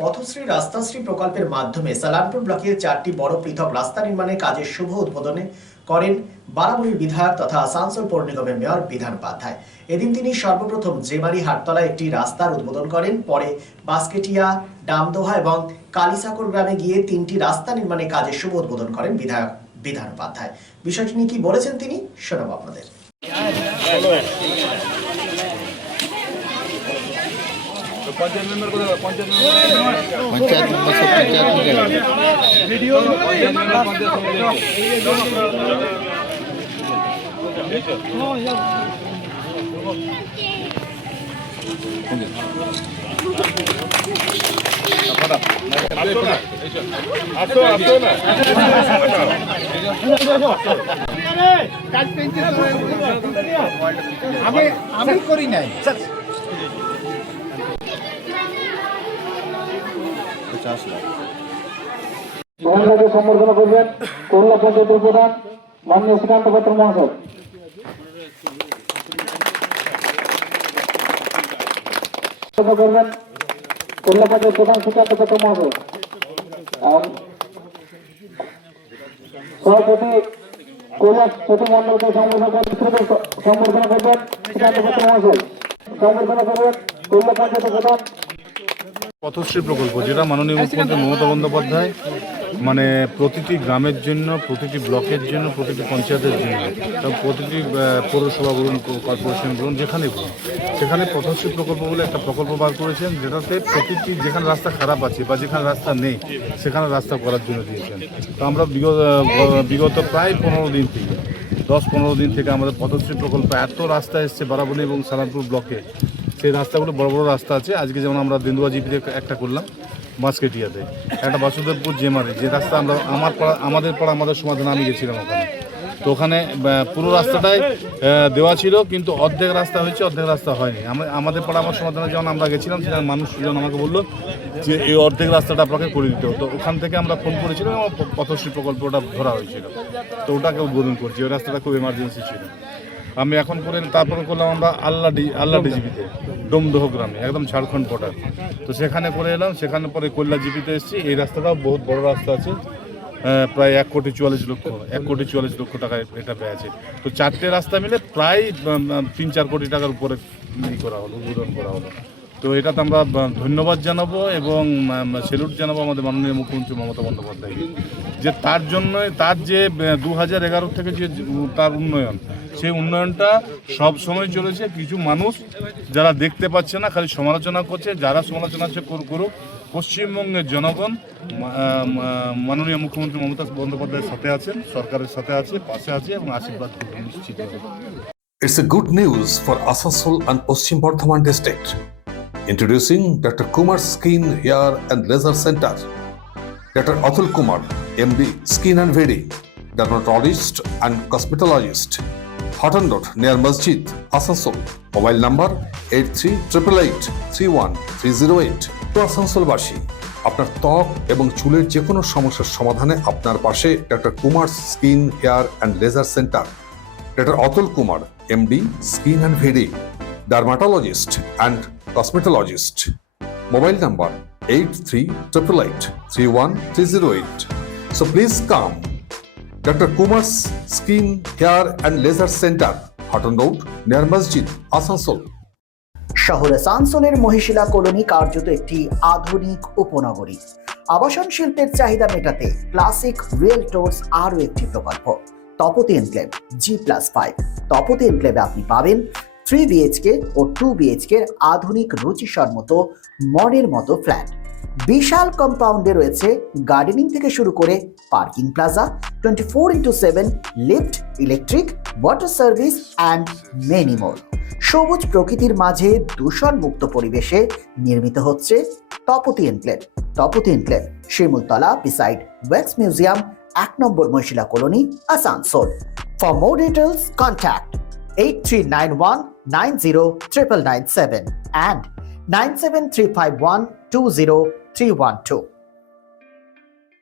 পথশ্রী রাস্তাশ্রী প্রকল্পের মাধ্যমে সালানপুর ব্লকের 4টি বড় পৃথক রাস্তা নির্মাণের কাজের শুভ উদ্বোধনে করেন বারাবণীর বিধায়ক তথা আসানসোল পৌর নিগমের মেয়র বিধান উপাধ্যায়। এদিন তিনি সর্বপ্রথম জেমারি হাটতলায় একটি রাস্তার উদ্বোধন করেন। পরে বাসকেটিয়া, ডামদোহা এবং কালিসাকর গ্রামে গিয়ে 3টি রাস্তা নির্মাণের কাজের শুভ উদ্বোধন করেন বিধায়ক বিধান উপাধ্যায়। বিষয়টি নিয়ে কি বলেছেন তিনি শোনাবো আপনাদের। पंचायत मेंबर को पंचायत वीडियो আমি করি নাই মহিলাকে সম্বর্ধনা করবেন করলা পঞ্চায়েতের প্রধান মাননীয় শ্রীকান্ত পাত্র মহাশয়। করবেন করলা পঞ্চায়েত প্রধান শ্রীকান্ত পাত্র মহাশয়। সভাপতি কৈলাস সতী মন্ডলকে সম্বর্ধনা করবেন শ্রীকান্ত পাত্র মহাশয়। সম্বর্ধনা করবেন করলা পঞ্চায়েতের প্রধান। পথশ্রী প্রকল্প, যেটা মাননীয় মুখ্যমন্ত্রী মমতা বন্দ্যোপাধ্যায় মানে প্রতিটি গ্রামের জন্য, প্রতিটি ব্লকের জন্য, প্রতিটি পঞ্চায়েতের জন্য, প্রতিটি পৌরসভা বলুন, কর্পোরেশন বলুন, যেখানে বলুন, সেখানে পথশ্রী প্রকল্প বলে একটা প্রকল্প বার করেছেন, যেটাতে প্রতিটি যেখানে রাস্তা খারাপ আছে বা যেখানে রাস্তা নেই সেখানে রাস্তা করার জন্য দিয়েছেন। তো আমরা বিগত প্রায় 10-15 দিন থেকে আমাদের পথশ্রী প্রকল্প এত রাস্তা এসছে বারাবণী এবং সালানপুর ব্লকে। সেই রাস্তাগুলো বড় বড় রাস্তা আছে। আজকে যেমন আমরা দেন্দুয়া জিপিতে একটা করলাম, বাঁশকেটিয়াতে একটা, বাসুদেবপুর জেমারে যে রাস্তা আমরা আমাদের পাড়া আমাদের সমাধানে আমি গেছিলাম ওখানে। তো ওখানে পুরো রাস্তাটাই দেওয়া ছিল, কিন্তু অর্ধেক রাস্তা হয়েছে, অর্ধেক রাস্তা হয়নি। আমাদের পাড়া আমার সমাধানে যখন আমরা গেছিলাম সেখানে মানুষজন আমাকে বললো যে এই অর্ধেক রাস্তাটা আপনাকে করে দিতে হতো। ওখান থেকে আমরা ফোন করেছিলাম এবং পথশ্রী প্রকল্পটা ধরা হয়েছিল। তো ওটাকে উদ্বোধন করছি। ওই রাস্তাটা খুব এমার্জেন্সি ছিল। আমি এখন করে তারপরে করলাম আমরা আল্লা ডিজিপিতে ডোমদোহ গ্রামে, একদম ঝাড়খণ্ড বর্ডার। তো সেখানে করে এলাম। সেখানে পরে কল্যাণ জিপিতে এসেছি। এই রাস্তাটাও বহুত বড় রাস্তা আছে, প্রায় 1,44 লক্ষ টাকা এটা পেয়েছে। তো 4টে রাস্তা মিলে প্রায় 3-4 কোটি টাকার উপরে করা হলো, উদ্বোধন করা হলো। তো এটাতে আমরা ধন্যবাদ জানাবো এবং স্যালুট জানাবো আমাদের মাননীয় মুখ্যমন্ত্রী মমতা বন্দ্যোপাধ্যায়কে, যে তার জন্য তার যে 2011 থেকে যে তার উন্নয়ন, সেই উন্নয়নটা সব সময় চলেছে। কিছু মানুষ যারা দেখতে পাচ্ছে না, খালি সমালোচনা করছে। যারা সমালোচনা করুক, পশ্চিমবঙ্গের জনগণ মাননীয় মুখ্যমন্ত্রী মমতা বন্দ্যোপাধ্যায়ের সাথে আছেন, সরকারের সাথে আছে, পাশে আছে এবং আশীর্বাদ করবেন নিশ্চিত। It's a good news for Asansol and Paschim Bardhaman district. Introducing Dr. Kumar Skin Hair and Laser Center. Dr. Atul Kumar, MD, Skin and Very, dermatologist and cosmetologist. Hotton Road near Masjid, Asansol. Mobile number 8388831308. তো আসানসোলবাসী, আপনার ত্বক এবং চুলের যে কোনো সমস্যার সমাধানে আপনার পাশে doctor Kumar skin hair and laser centre. Doctor Atul Kumar, MD, Skin and Very, dermatologist and cosmetologist. Mobile number 8388831308. So please come. Dr. Kumar's Skin, Hair and Laser Center, Hotton Road near Masjid, Asansol. শহর আসানসোলের Mohishila colony কার্যত একটি আধুনিক উপনগরী। আবাসন শিল্পের চাহিদা মেটাতে classic রিয়েলটরস আরও একটি প্রকল্প, তপতি এনক্লেভ G+5। তপতি এনক্লেভে আপনি পাবেন 3 BHK ও 2 BHK এর আধুনিক রুচিসম্মত মনের মতো ফ্ল্যাট। বিশাল কম্পাউন্ডে রয়েছে গার্ডেনিং থেকে শুরু করে parking plaza, 24x7 lift, electric, water service and many more. সবুজ প্রকৃতির মাঝে দূষণমুক্ত পরিবেশে নির্মিত হচ্ছে Tapati enclave. Tapati enclave, Shimultala, beside wax museum, 1 number Mohishila colony, Asansol. For more details contact 8391909997 and 9735120 312.